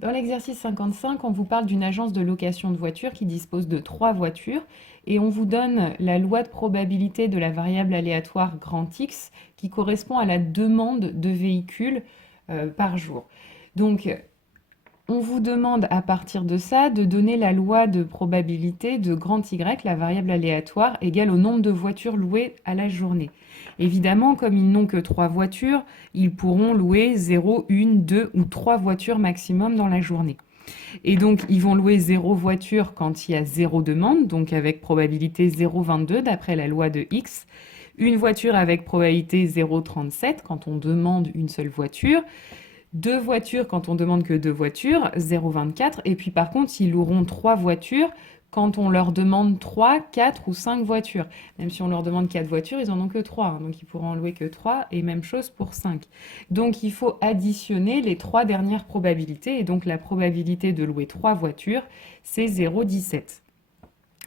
Dans l'exercice 55, on vous parle d'une agence de location de voitures qui dispose de 3 voitures et on vous donne la loi de probabilité de la variable aléatoire grand X qui correspond à la demande de véhicules par jour. Donc, on vous demande à partir de ça de donner la loi de probabilité de grand Y, la variable aléatoire, égale au nombre de voitures louées à la journée. Évidemment, comme ils n'ont que 3 voitures, ils pourront louer 0, 1, 2 ou 3 voitures maximum dans la journée. Et donc, ils vont louer 0 voiture quand il y a 0 demande, donc avec probabilité 0,22 d'après la loi de X. Une voiture avec probabilité 0,37 quand on demande une seule voiture. Deux voitures quand on demande que deux voitures, 0,24. Et puis par contre, ils loueront trois voitures quand on leur demande 3, 4 ou 5 voitures. Même si on leur demande 4 voitures, ils en ont que 3, hein, donc ils pourront en louer que 3, et même chose pour 5. Donc il faut additionner les trois dernières probabilités, et donc la probabilité de louer 3 voitures, c'est 0,17.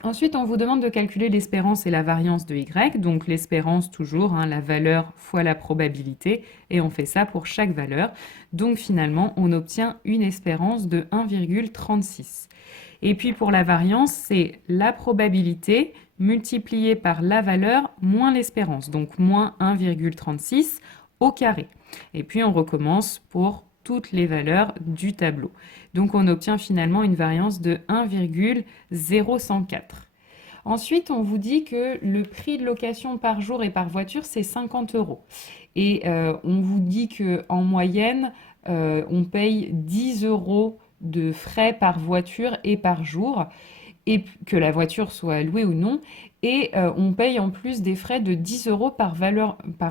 Ensuite, on vous demande de calculer l'espérance et la variance de Y. Donc l'espérance, toujours, hein, la valeur fois la probabilité. Et on fait ça pour chaque valeur. Donc finalement, on obtient une espérance de 1,36. Et puis pour la variance, c'est la probabilité multipliée par la valeur moins l'espérance. Donc moins 1,36 au carré. Et puis on recommence pour toutes les valeurs du tableau. Donc on obtient finalement une variance de 1,0104. Ensuite, on vous dit que le prix de location par jour et par voiture, c'est 50 euros. Et on vous dit qu'en moyenne, on paye 10 euros de frais par voiture et par jour, et que la voiture soit louée ou non. Et on paye en plus des frais de 10 euros par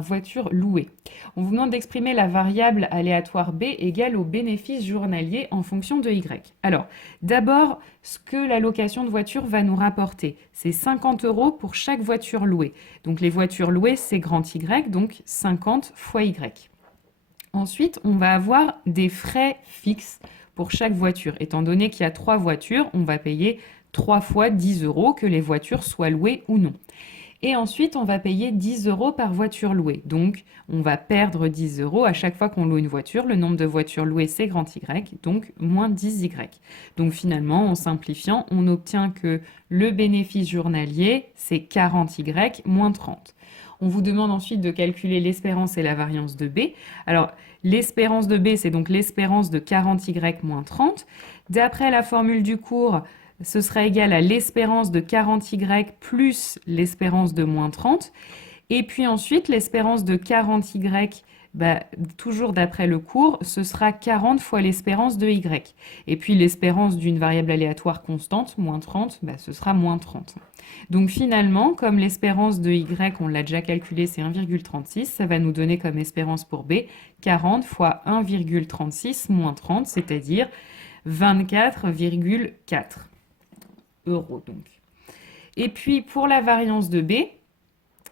voiture louée. On vous demande d'exprimer la variable aléatoire B égale au bénéfice journalier en fonction de Y. Alors, d'abord, ce que la location de voiture va nous rapporter, c'est 50 euros pour chaque voiture louée. Donc les voitures louées, c'est grand Y, donc 50 fois Y. Ensuite, on va avoir des frais fixes pour chaque voiture. Étant donné qu'il y a 3 voitures, on va payer 3 fois 10 euros, que les voitures soient louées ou non. Et ensuite, on va payer 10 euros par voiture louée. Donc, on va perdre 10 euros à chaque fois qu'on loue une voiture. Le nombre de voitures louées, c'est grand Y, donc moins 10Y. Donc finalement, en simplifiant, on obtient que le bénéfice journalier, c'est 40Y moins 30. On vous demande ensuite de calculer l'espérance et la variance de B. Alors, l'espérance de B, c'est donc l'espérance de 40Y moins 30. D'après la formule du cours, ce sera égal à l'espérance de 40Y plus l'espérance de moins 30. Et puis ensuite, l'espérance de 40Y, toujours d'après le cours, ce sera 40 fois l'espérance de Y. Et puis l'espérance d'une variable aléatoire constante, moins 30, ce sera moins 30. Donc finalement, comme l'espérance de Y, on l'a déjà calculé, c'est 1,36, ça va nous donner comme espérance pour B 40 fois 1,36 moins 30, c'est-à-dire 24,4 euros. Donc. Et puis pour la variance de B,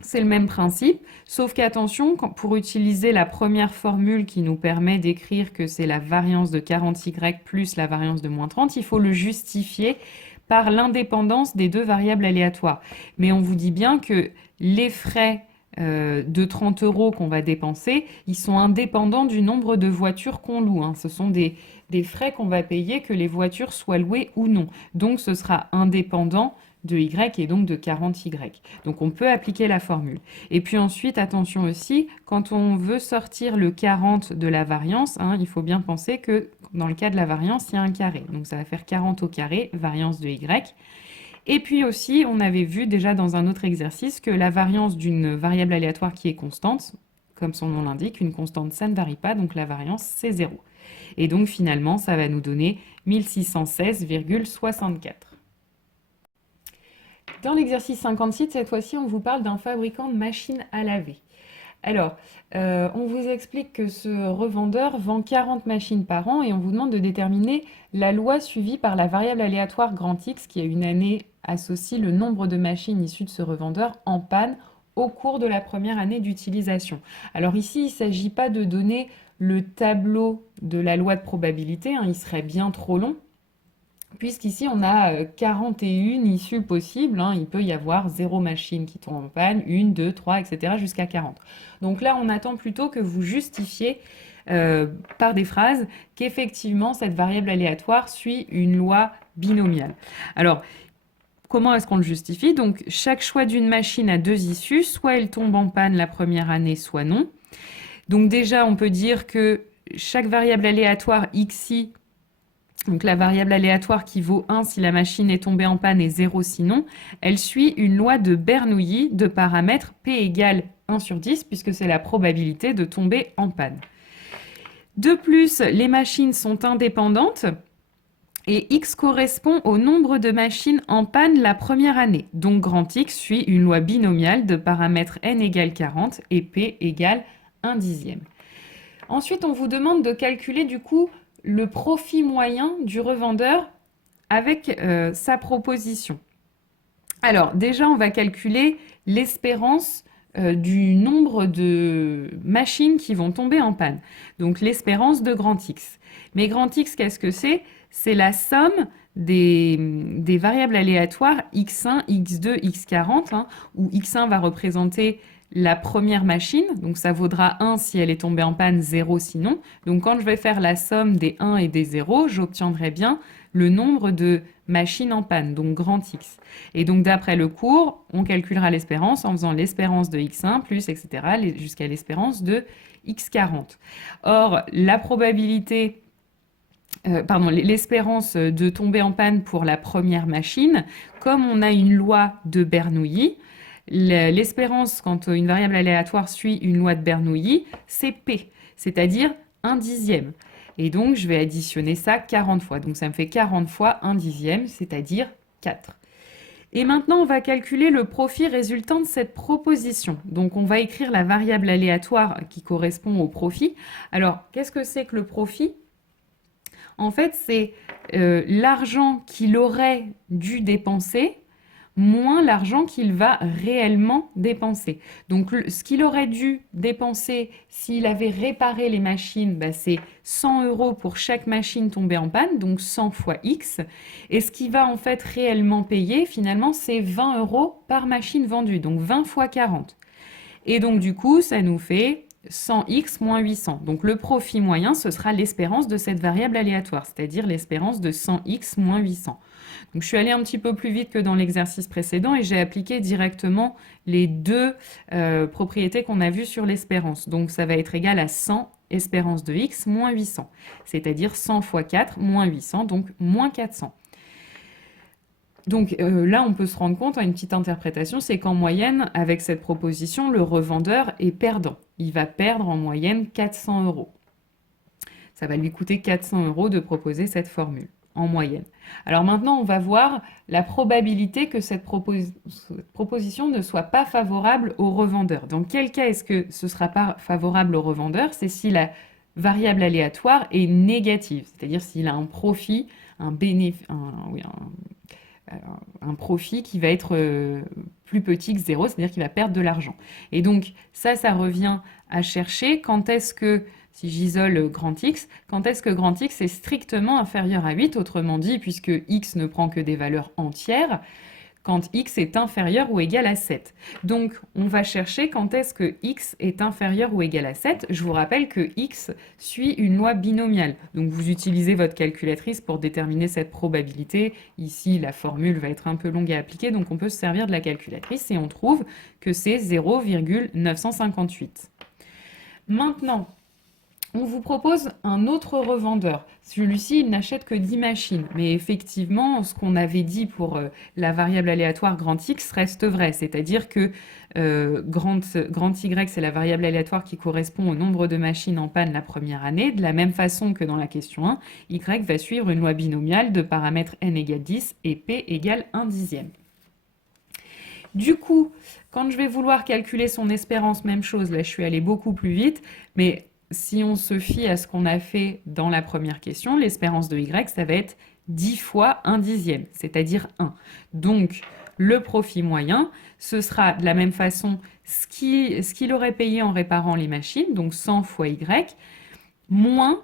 c'est le même principe, sauf qu'attention, pour utiliser la première formule qui nous permet d'écrire que c'est la variance de 40y plus la variance de moins 30, il faut le justifier par l'indépendance des deux variables aléatoires. Mais on vous dit bien que les frais de 30 euros qu'on va dépenser, ils sont indépendants du nombre de voitures qu'on loue. Hein. Ce sont des frais qu'on va payer que les voitures soient louées ou non. Donc ce sera indépendant de Y et donc de 40Y. Donc on peut appliquer la formule. Et puis ensuite, attention aussi, quand on veut sortir le 40 de la variance, hein, il faut bien penser que dans le cas de la variance, il y a un carré. Donc ça va faire 40 au carré, variance de Y. Et puis aussi, on avait vu déjà dans un autre exercice que la variance d'une variable aléatoire qui est constante, comme son nom l'indique, une constante, ça ne varie pas, donc la variance, c'est 0. Et donc finalement, ça va nous donner 1616,64. Dans l'exercice 56, cette fois-ci, on vous parle d'un fabricant de machines à laver. Alors, on vous explique que ce revendeur vend 40 machines par an et on vous demande de déterminer la loi suivie par la variable aléatoire grand X qui, à une année, associe le nombre de machines issues de ce revendeur en panne au cours de la première année d'utilisation. Alors ici, il ne s'agit pas de donner le tableau de la loi de probabilité, hein, il serait bien trop long. Puisqu'ici, on a 41 issues possibles, hein, il peut y avoir 0 machine qui tombe en panne, 1, 2, 3, etc. jusqu'à 40. Donc là, on attend plutôt que vous justifiez par des phrases qu'effectivement cette variable aléatoire suit une loi binomiale. Alors, comment est-ce qu'on le justifie? Donc, chaque choix d'une machine a deux issues, soit elle tombe en panne la première année, soit non. Donc déjà, on peut dire que chaque variable aléatoire xi, donc la variable aléatoire qui vaut 1 si la machine est tombée en panne et 0 sinon, elle suit une loi de Bernoulli de paramètre P égale 1 sur 10, puisque c'est la probabilité de tomber en panne. De plus, les machines sont indépendantes et x correspond au nombre de machines en panne la première année. Donc grand X suit une loi binomiale de paramètre n égale 40 et P égale 1 dixième. Ensuite, on vous demande de calculer du coup le profit moyen du revendeur avec sa proposition. Alors déjà, on va calculer l'espérance du nombre de machines qui vont tomber en panne. Donc l'espérance de grand X. Mais grand X, qu'est-ce que c'est? C'est la somme des variables aléatoires x1, x2, x40, hein, où x1 va représenter la première machine, donc ça vaudra 1 si elle est tombée en panne, 0 sinon. Donc quand je vais faire la somme des 1 et des 0, j'obtiendrai bien le nombre de machines en panne, donc grand X. Et donc d'après le cours, on calculera l'espérance en faisant l'espérance de x1 plus, etc., jusqu'à l'espérance de x40. Or, la probabilité... l'espérance de tomber en panne pour la première machine, comme on a une loi de Bernoulli, l'espérance quand une variable aléatoire suit une loi de Bernoulli, c'est P, c'est-à-dire 1 dixième. Et donc, je vais additionner ça 40 fois. Donc, ça me fait 40 fois 1 dixième, c'est-à-dire 4. Et maintenant, on va calculer le profit résultant de cette proposition. Donc, on va écrire la variable aléatoire qui correspond au profit. Alors, qu'est-ce que c'est que le profit? En fait, c'est l'argent qu'il aurait dû dépenser moins l'argent qu'il va réellement dépenser. Donc, ce qu'il aurait dû dépenser s'il avait réparé les machines, bah, c'est 100 € pour chaque machine tombée en panne, donc 100 fois X. Et ce qu'il va en fait réellement payer, finalement, c'est 20 € par machine vendue, donc 20 fois 40. Et donc, du coup, ça nous fait 100x moins 800. Donc, le profit moyen, ce sera l'espérance de cette variable aléatoire, c'est-à-dire l'espérance de 100x moins 800. Donc, je suis allée un petit peu plus vite que dans l'exercice précédent et j'ai appliqué directement les deux propriétés qu'on a vues sur l'espérance. Donc, ça va être égal à 100 espérance de x moins 800, c'est-à-dire 100 fois 4 moins 800, donc moins 400. Donc là, on peut se rendre compte, une petite interprétation, c'est qu'en moyenne, avec cette proposition, le revendeur est perdant. Il va perdre en moyenne 400 €. Ça va lui coûter 400 € de proposer cette formule, en moyenne. Alors maintenant, on va voir la probabilité que cette proposition ne soit pas favorable au revendeur. Dans quel cas est-ce que ce ne sera pas favorable au revendeur? C'est si la variable aléatoire est négative, c'est-à-dire s'il a un profit, un profit qui va être plus petit que 0, c'est-à-dire qu'il va perdre de l'argent. Et donc, ça revient à chercher quand est-ce que, si j'isole grand X, quand est-ce que grand X est strictement inférieur à 8, autrement dit, puisque X ne prend que des valeurs entières, quand X est inférieur ou égal à 7. Donc, on va chercher quand est-ce que X est inférieur ou égal à 7. Je vous rappelle que X suit une loi binomiale. Donc, vous utilisez votre calculatrice pour déterminer cette probabilité. Ici, la formule va être un peu longue à appliquer, donc on peut se servir de la calculatrice et on trouve que c'est 0,958. Maintenant, on vous propose un autre revendeur. Celui-ci, il n'achète que 10 machines. Mais effectivement, ce qu'on avait dit pour la variable aléatoire grand X reste vrai. C'est-à-dire que grand Y, c'est la variable aléatoire qui correspond au nombre de machines en panne la première année. De la même façon que dans la question 1, Y va suivre une loi binomiale de paramètres n égale 10 et P égale 1 dixième. Du coup, quand je vais vouloir calculer son espérance, même chose. Là, je suis allée beaucoup plus vite. Mais si on se fie à ce qu'on a fait dans la première question, l'espérance de Y, ça va être 10 fois 1 dixième, c'est-à-dire 1. Donc, le profit moyen, ce sera de la même façon ce qu'il aurait payé en réparant les machines, donc 100 fois Y, moins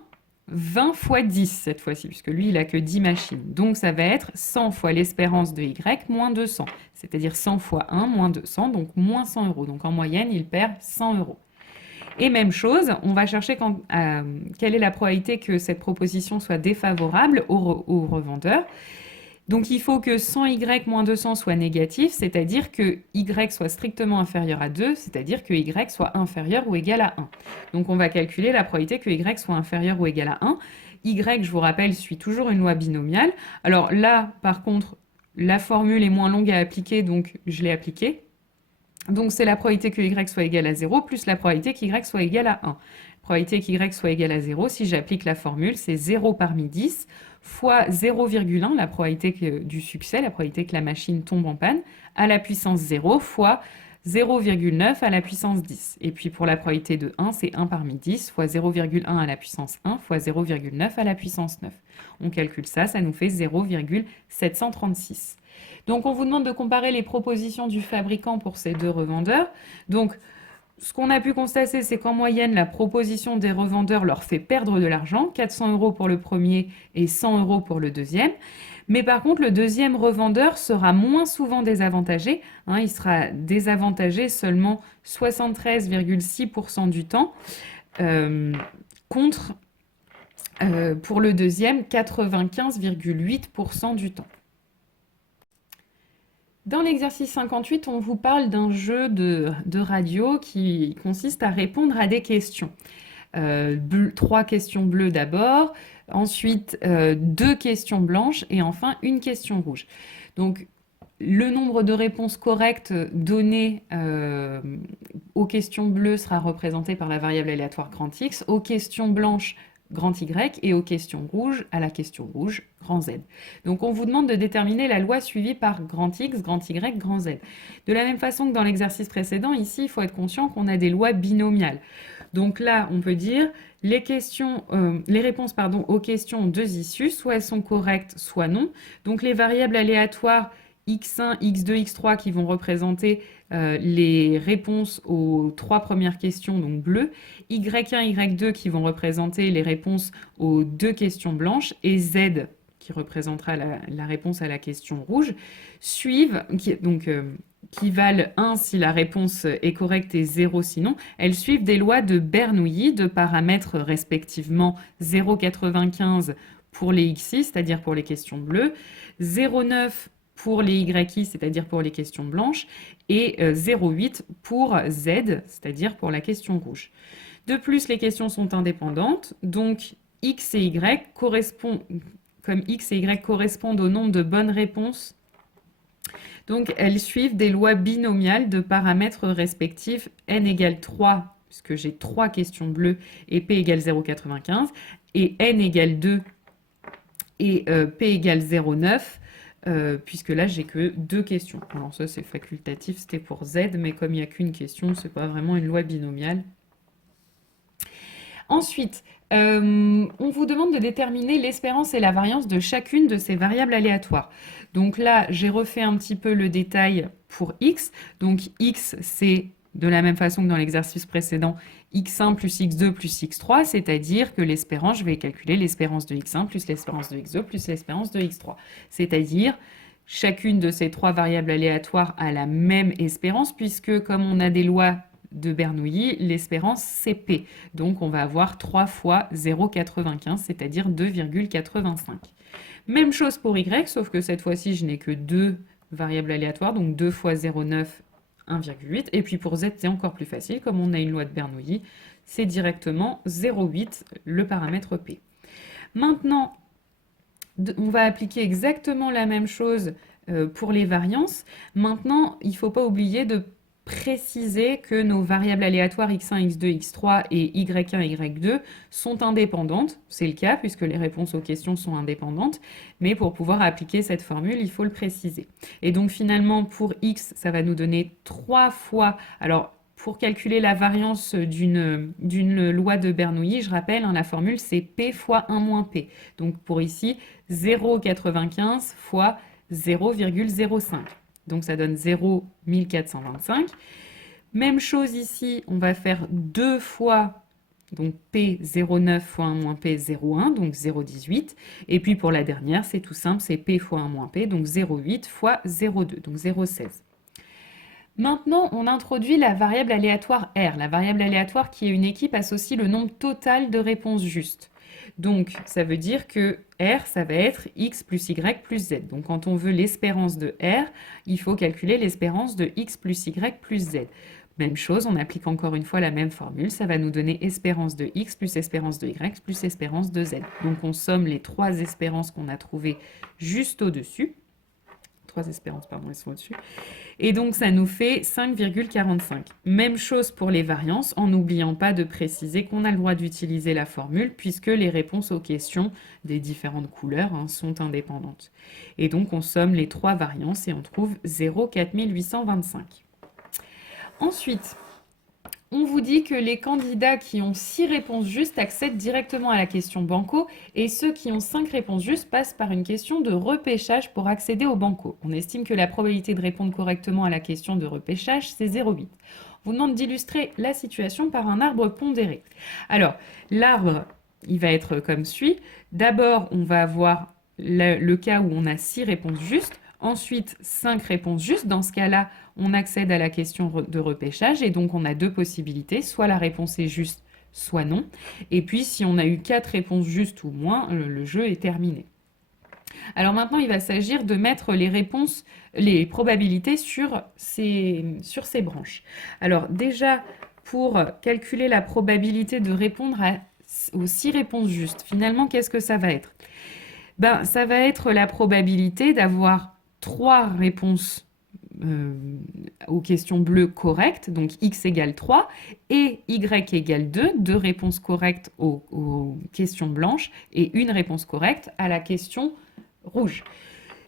20 fois 10 cette fois-ci, puisque lui, il n'a que 10 machines. Donc, ça va être 100 fois l'espérance de Y moins 200, c'est-à-dire 100 fois 1 moins 200, donc moins 100 €. Donc, en moyenne, il perd 100 €. Et même chose, on va chercher quelle est la probabilité que cette proposition soit défavorable au revendeur. Donc il faut que 100y moins 200 soit négatif, c'est-à-dire que y soit strictement inférieur à 2, c'est-à-dire que y soit inférieur ou égal à 1. Donc on va calculer la probabilité que y soit inférieur ou égal à 1. Y, je vous rappelle, suit toujours une loi binomiale. Alors là, par contre, la formule est moins longue à appliquer, donc je l'ai appliquée. Donc c'est la probabilité que y soit égal à 0 plus la probabilité qu'y soit égal à 1. La probabilité qu'y soit égal à 0, si j'applique la formule, c'est 0 parmi 10 fois 0,1, la probabilité du succès, la probabilité que la machine tombe en panne, à la puissance 0 fois 0,9 à la puissance 10. Et puis pour la probabilité de 1, c'est 1 parmi 10 fois 0,1 à la puissance 1 fois 0,9 à la puissance 9. On calcule ça, ça nous fait 0,736. Donc on vous demande de comparer les propositions du fabricant pour ces deux revendeurs. Donc ce qu'on a pu constater, c'est qu'en moyenne, la proposition des revendeurs leur fait perdre de l'argent, 400 € pour le premier et 100 € pour le deuxième. Mais par contre, le deuxième revendeur sera moins souvent désavantagé. Il sera désavantagé seulement 73,6% du temps, contre, pour le deuxième, 95,8% du temps. Dans l'exercice 58, on vous parle d'un jeu de radio qui consiste à répondre à des questions. 3 questions bleues d'abord, ensuite 2 questions blanches et enfin une question rouge. Donc le nombre de réponses correctes données aux questions bleues sera représenté par la variable aléatoire grand X, aux questions blanches grand Y et aux questions rouges, à la question rouge, grand Z. Donc on vous demande de déterminer la loi suivie par grand X, grand Y, grand Z. De la même façon que dans l'exercice précédent, ici, il faut être conscient qu'on a des lois binomiales. Donc là, on peut dire les réponses aux questions ont 2 issues, soit elles sont correctes, soit non. Donc les variables aléatoires x1, x2, x3 qui vont représenter les réponses aux 3 premières questions, donc bleues, y1, y2 qui vont représenter les réponses aux 2 questions blanches, et z qui représentera la réponse à la question rouge, suivent, qui valent 1 si la réponse est correcte et 0 sinon, elles suivent des lois de Bernoulli de paramètres respectivement 0,95 pour les xi, c'est-à-dire pour les questions bleues, 0,9 pour les YI, c'est-à-dire pour les questions blanches, et 0,8 pour Z, c'est-à-dire pour la question rouge. De plus, les questions sont indépendantes, donc X et Y correspondent, comme X et Y correspondent au nombre de bonnes réponses, donc elles suivent des lois binomiales de paramètres respectifs n égale 3, puisque j'ai 3 questions bleues, et P égale 0,95, et n égale 2 et P égale 0,9, puisque là j'ai que 2 questions. Alors ça c'est facultatif, c'était pour Z, mais comme il n'y a qu'une question, c'est pas vraiment une loi binomiale. Ensuite, on vous demande de déterminer l'espérance et la variance de chacune de ces variables aléatoires. Donc là, j'ai refait un petit peu le détail pour x. Donc x, c'est de la même façon que dans l'exercice précédent, x1 plus x2 plus x3, c'est-à-dire que l'espérance, je vais calculer l'espérance de x1 plus l'espérance de x2 plus l'espérance de x3. C'est-à-dire, chacune de ces 3 variables aléatoires a la même espérance, puisque comme on a des lois de Bernoulli, l'espérance c'est P. Donc on va avoir 3 fois 0,95, c'est-à-dire 2,85. Même chose pour Y, sauf que cette fois-ci, je n'ai que 2 variables aléatoires, donc 2 fois 0,9, 1,8. Et puis pour Z, c'est encore plus facile, comme on a une loi de Bernoulli, c'est directement 0,8, le paramètre P. Maintenant, on va appliquer exactement la même chose pour les variances. Maintenant, il ne faut pas oublier de préciser que nos variables aléatoires x1, x2, x3 et y1, y2 sont indépendantes. C'est le cas puisque les réponses aux questions sont indépendantes, mais pour pouvoir appliquer cette formule, il faut le préciser. Et donc finalement, pour x, ça va nous donner 3 fois... Alors, pour calculer la variance d'une loi de Bernoulli, je rappelle, la formule c'est P fois 1 moins P. Donc pour ici, 0,95 fois 0,05. Donc ça donne 0,1425. Même chose ici, on va faire 2 fois donc P 0,9 fois 1 moins P 0,1, donc 0,18. Et puis pour la dernière, c'est tout simple, c'est P fois 1 moins P, donc 0,8 fois 0,2, donc 0,16. Maintenant, on introduit la variable aléatoire R. La variable aléatoire qui est une équipe associe le nombre total de réponses justes. Donc, ça veut dire que R, ça va être X plus Y plus Z. Donc, quand on veut l'espérance de R, il faut calculer l'espérance de X plus Y plus Z. Même chose, on applique encore une fois la même formule. Ça va nous donner espérance de X plus espérance de Y plus espérance de Z. Donc, on somme les trois espérances qu'on a trouvées juste au-dessus. Trois espérances, pardon, elles sont au-dessus. Et donc, ça nous fait 5,45. Même chose pour les variances, en n'oubliant pas de préciser qu'on a le droit d'utiliser la formule puisque les réponses aux questions des différentes couleurs sont indépendantes. Et donc, on somme les trois variances et on trouve 0,4825. Ensuite, on vous dit que les candidats qui ont 6 réponses justes accèdent directement à la question banco et ceux qui ont 5 réponses justes passent par une question de repêchage pour accéder au banco. On estime que la probabilité de répondre correctement à la question de repêchage, c'est 0,8. On vous demande d'illustrer la situation par un arbre pondéré. Alors, l'arbre, il va être comme suit. D'abord, on va avoir le cas où on a 6 réponses justes. Ensuite, 5 réponses justes. Dans ce cas-là, on accède à la question de repêchage et donc on a deux possibilités, soit la réponse est juste, soit non. Et puis si on a eu 4 réponses justes ou moins, le jeu est terminé. Alors maintenant, il va s'agir de mettre les réponses, les probabilités sur ces branches. Alors déjà, pour calculer la probabilité de répondre aux 6 réponses justes, finalement, qu'est-ce que ça va être? Ça va être la probabilité d'avoir 3 réponses aux questions bleues correctes, donc x égale 3, et y égale 2, deux réponses correctes aux questions blanches, et une réponse correcte à la question rouge.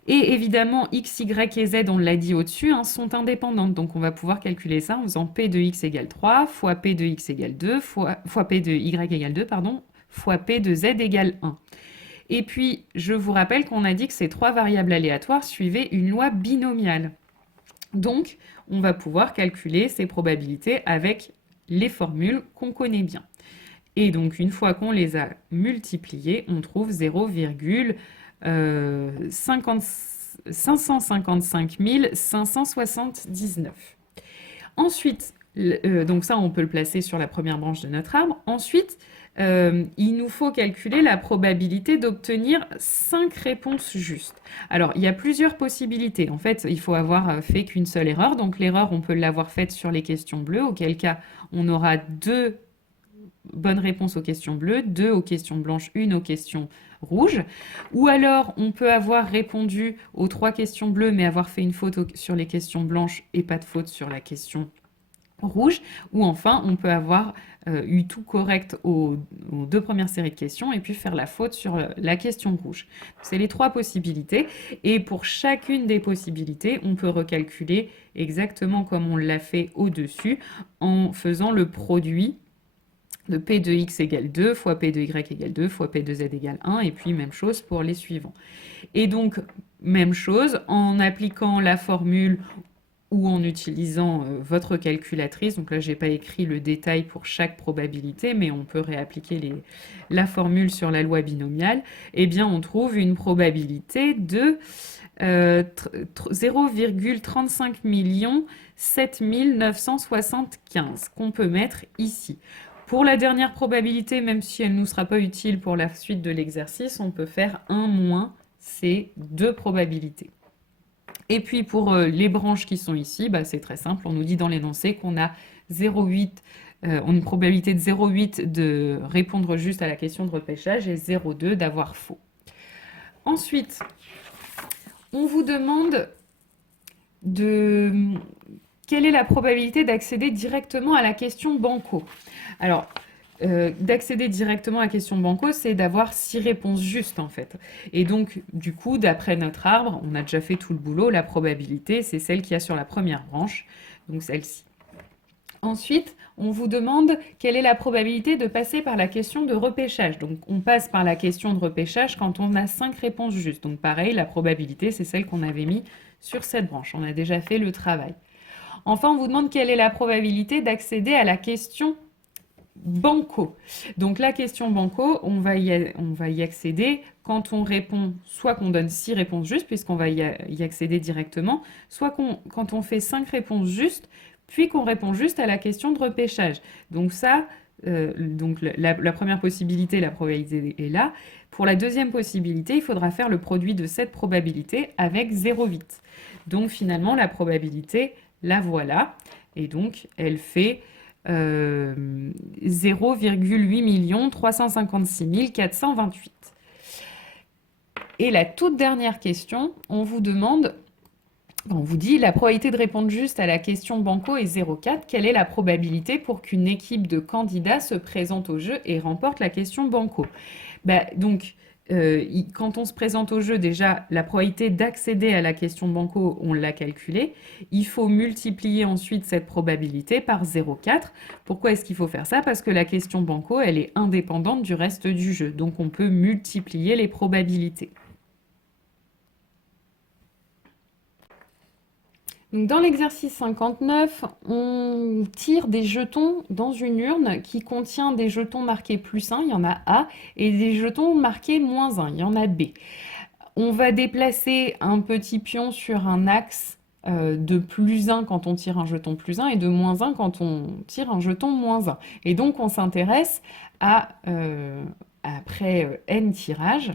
Et évidemment, x, y et z, on l'a dit au-dessus, sont indépendantes. Donc on va pouvoir calculer ça en faisant p de x égale 3, fois p de x égale 2, fois p de y égale 2, pardon, fois p de z égale 1. Et puis, je vous rappelle qu'on a dit que ces trois variables aléatoires suivaient une loi binomiale. Donc, on va pouvoir calculer ces probabilités avec les formules qu'on connaît bien. Et donc, une fois qu'on les a multipliées, on trouve 555 579. Ensuite, donc ça, on peut le placer sur la première branche de notre arbre. Ensuite, il nous faut calculer la probabilité d'obtenir 5 réponses justes. Alors, il y a plusieurs possibilités. En fait, il faut avoir fait qu'une seule erreur. Donc, l'erreur, on peut l'avoir faite sur les questions bleues, auquel cas, on aura 2 bonnes réponses aux questions bleues, 2 aux questions blanches, 1 aux questions rouges. Ou alors, on peut avoir répondu aux 3 questions bleues, mais avoir fait une faute sur les questions blanches et pas de faute sur la question rouge, ou enfin on peut avoir eu tout correct aux 2 premières séries de questions et puis faire la faute sur la question rouge. C'est les 3 possibilités et pour chacune des possibilités on peut recalculer exactement comme on l'a fait au-dessus en faisant le produit de p de x égale 2 fois p de y égale 2 fois p de z égale 1 et puis même chose pour les suivants. Et donc même chose en appliquant la formule ou en utilisant votre calculatrice. Donc là, je n'ai pas écrit le détail pour chaque probabilité, mais on peut réappliquer la formule sur la loi binomiale. Eh bien, on trouve une probabilité de 0,35 7 975 qu'on peut mettre ici. Pour la dernière probabilité, même si elle ne nous sera pas utile pour la suite de l'exercice, on peut faire 1 moins ces 2 probabilités. Et puis pour les branches qui sont ici, c'est très simple. On nous dit dans l'énoncé qu'on a 0,8, une probabilité de 0,8 de répondre juste à la question de repêchage et 0,2 d'avoir faux. Ensuite, on vous demande quelle est la probabilité d'accéder directement à la question banco. Alors, d'accéder directement à la question banco, c'est d'avoir 6 réponses justes en fait. Et donc, du coup, d'après notre arbre, on a déjà fait tout le boulot, la probabilité, c'est celle qu'il y a sur la première branche, donc celle-ci. Ensuite, on vous demande quelle est la probabilité de passer par la question de repêchage. Donc, on passe par la question de repêchage quand on a 5 réponses justes. Donc, pareil, la probabilité, c'est celle qu'on avait mis sur cette branche. On a déjà fait le travail. Enfin, on vous demande quelle est la probabilité d'accéder à la question banco. Donc la question banco, on va y accéder quand on répond, soit qu'on donne 6 réponses justes, puisqu'on va y accéder directement, soit quand on fait 5 réponses justes, puis qu'on répond juste à la question de repêchage. Donc ça, la première possibilité, la probabilité est là. Pour la deuxième possibilité, il faudra faire le produit de cette probabilité avec 0,8. Donc finalement, la probabilité, la voilà. Et donc, elle fait 0,8 356 428. Et la toute dernière question, on vous dit la probabilité de répondre juste à la question banco est 0,4. Quelle est la probabilité pour qu'une équipe de candidats se présente au jeu et remporte la question banco? Quand on se présente au jeu, déjà, la probabilité d'accéder à la question banco, on l'a calculée. Il faut multiplier ensuite cette probabilité par 0,4. Pourquoi est-ce qu'il faut faire ça? Parce que la question banco, elle est indépendante du reste du jeu. Donc, on peut multiplier les probabilités. Donc, dans l'exercice 59, on tire des jetons dans une urne qui contient des jetons marqués +1, il y en a A, et des jetons marqués -1, il y en a B. On va déplacer un petit pion sur un axe de +1 quand on tire un jeton +1 et de -1 quand on tire un jeton -1. Et donc on s'intéresse après n tirages,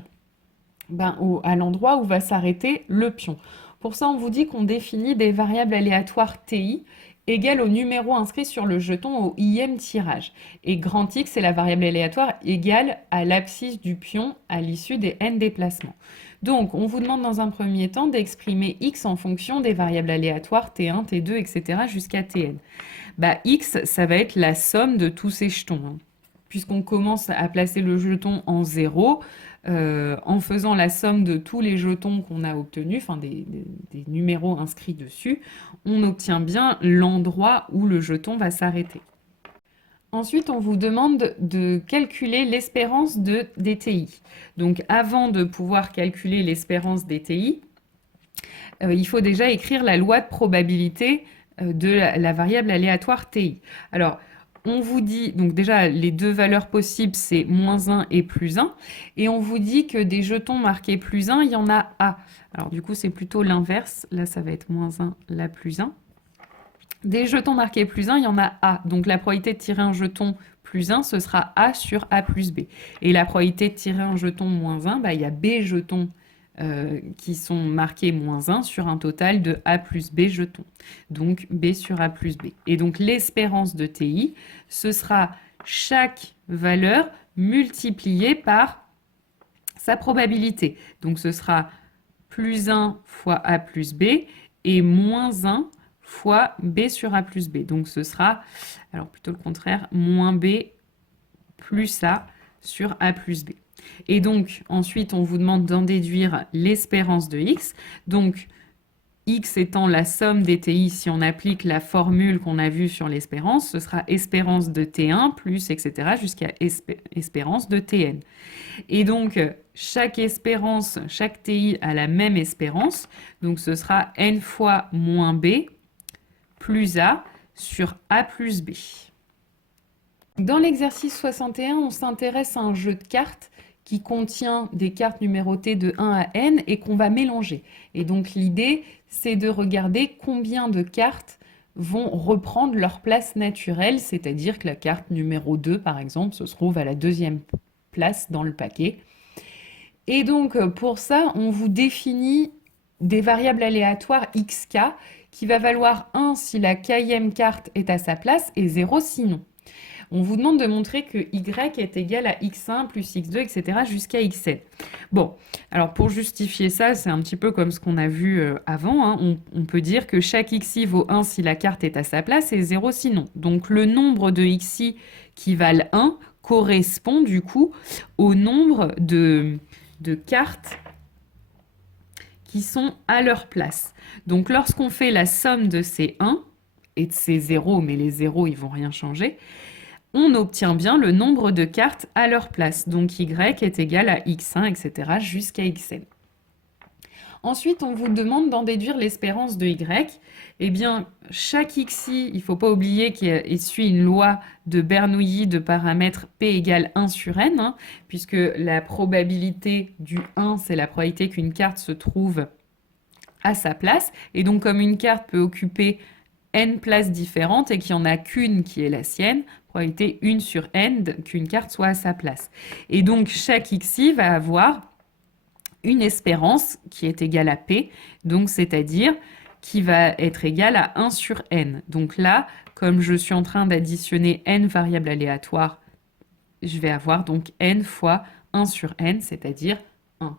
à l'endroit où va s'arrêter le pion. Pour ça, on vous dit qu'on définit des variables aléatoires TI égales au numéro inscrit sur le jeton au ième tirage. Et grand X, c'est la variable aléatoire égale à l'abscisse du pion à l'issue des n déplacements. Donc, on vous demande dans un premier temps d'exprimer X en fonction des variables aléatoires T1, T2, etc. jusqu'à Tn. X, ça va être la somme de tous ces jetons, hein. Puisqu'on commence à placer le jeton en 0, en faisant la somme de tous les jetons qu'on a obtenus, enfin des numéros inscrits dessus, on obtient bien l'endroit où le jeton va s'arrêter. Ensuite, on vous demande de calculer l'espérance des TI. Donc avant de pouvoir calculer l'espérance des TI, il faut déjà écrire la loi de probabilité de la variable aléatoire TI. Alors, on vous dit, donc déjà, les deux valeurs possibles, c'est -1 et +1. Et on vous dit que des jetons marqués +1, il y en a A. Alors du coup, c'est plutôt l'inverse. Là, ça va être -1, là, +1. Des jetons marqués +1, il y en a A. Donc la probabilité de tirer un jeton +1, ce sera A sur A plus B. Et la probabilité de tirer un jeton -1, il y a B jetons qui sont marqués -1 sur un total de A plus B jetons. Donc B sur A plus B. Et donc l'espérance de TI, ce sera chaque valeur multipliée par sa probabilité. Donc ce sera +1 fois A plus B et -1 fois B sur A plus B. Donc ce sera, alors plutôt le contraire, -B plus A sur A plus B. Et donc, ensuite, on vous demande d'en déduire l'espérance de X. Donc, X étant la somme des TI, si on applique la formule qu'on a vue sur l'espérance, ce sera espérance de T1 plus, etc., jusqu'à espérance de Tn. Et donc, chaque espérance, chaque TI a la même espérance. Donc, ce sera n fois -B plus A sur A plus B. Dans l'exercice 61, on s'intéresse à un jeu de cartes qui contient des cartes numérotées de 1 à n et qu'on va mélanger. Et donc l'idée, c'est de regarder combien de cartes vont reprendre leur place naturelle, c'est-à-dire que la carte numéro 2, par exemple, se trouve à la deuxième place dans le paquet. Et donc pour ça, on vous définit des variables aléatoires xk qui va valoir 1 si la kème carte est à sa place et 0 sinon. On vous demande de montrer que y est égal à x1 plus x2, etc. jusqu'à xn. Bon, alors pour justifier ça, c'est un petit peu comme ce qu'on a vu avant, hein. On peut dire que chaque xi vaut 1 si la carte est à sa place et 0 sinon. Donc le nombre de xi qui valent 1 correspond du coup au nombre de cartes qui sont à leur place. Donc lorsqu'on fait la somme de ces 1 et de ces 0, mais les 0 ils vont rien changer, on obtient bien le nombre de cartes à leur place. Donc y est égal à x1, etc. jusqu'à xn. Ensuite, on vous demande d'en déduire l'espérance de y. Eh bien, chaque xi, il ne faut pas oublier qu'il suit une loi de Bernoulli de paramètre p égale 1 sur n, hein, puisque la probabilité du 1, c'est la probabilité qu'une carte se trouve à sa place. Et donc, comme une carte peut occuper n places différentes et qu'il n'y en a qu'une qui est la sienne, probabilité 1 sur n qu'une carte soit à sa place. Et donc, chaque xi va avoir une espérance qui est égale à P, donc c'est-à-dire qui va être égale à 1 sur n. Donc là, comme je suis en train d'additionner n variables aléatoires, je vais avoir donc n fois 1 sur n, c'est-à-dire 1.